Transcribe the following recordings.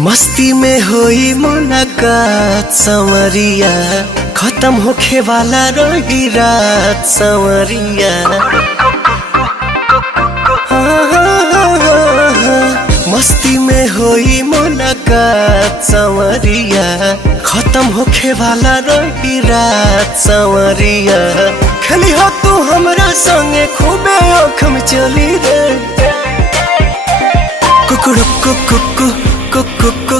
मस्ती में होई मुलाकात संवरिया, खत्म होखे वाला रही रात संवरिया। मस्ती में होई मुलाकात संवरिया, खत्म होखे वाला रही रात संवरिया। खेली हो तू हमरा संगे खूबे आँख में चली रे। कुकुड़ु कुकु कुकु कुकु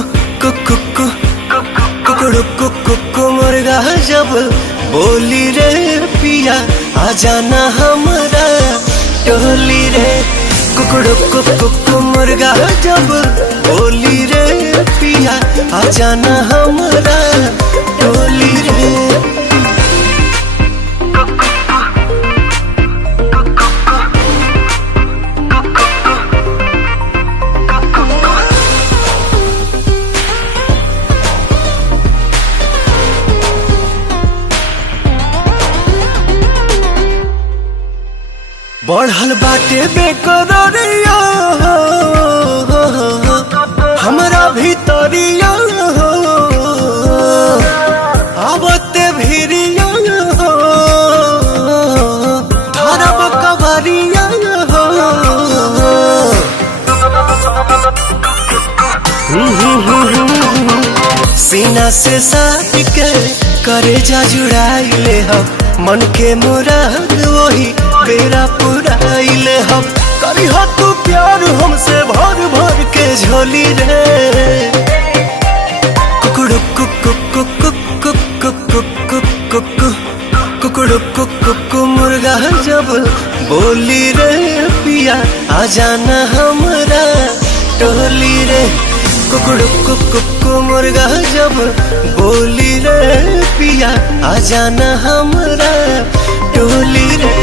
कुकुड़ु कुकु मुर्गा जब बोली रे पिया, आ जाना हमरा टोली रे। कुकुड़ु कुकु मुर्गा जब बोली रे पिया, आ जाना हमरा टोली रे। बढ़ल बाटे बेकरारिया हमरा भीतरिया, आवते भिरिया धरब कवरिया। सीना से साथ के करेजा जुड़ाई ले हम, मन के मुराद वही बेरा पुराइले हम। करी हो तू प्यार हमसे भर भर के झोली रे। कुकुड़ु कुकु कुकु कुकु कुकु कुकु कुकुड़ु कुकु मुर्गा जब बोली रे पिया, आ जाना हमरा टोली रे। कुकुड़ु कुकु मुर्गा जब बोली रे पिया, आ जाना हमरा टोली रे।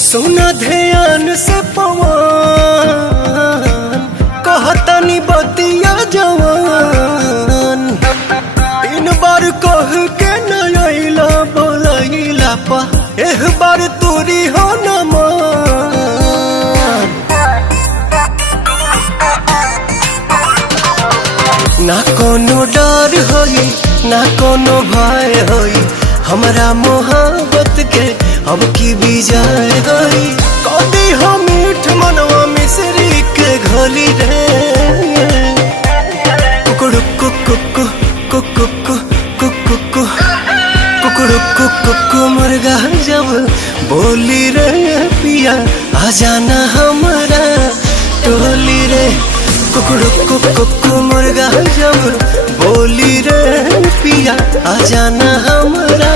सुना ध्यान से पवन, कहतनी बतिया जवान। तीन बार कह के न अइला बोलैला पा, एह बार तोरी हो न मान। ना कोनो डर होई ना कोनो भय होई, हमरा मोहब्बत के अब की विजय होई। कदी हो मीठ मनवा मिश्री के घोली रे। कुकुड़ु कुकु कुकु कुकु कुकुड़ु कुकु मुर्गा जब बोली रे पिया, आ जाना हमरा टोली रे। कुकुड़ु कुकु मुर्गा जब बोली रे पिया, आ जाना हमरा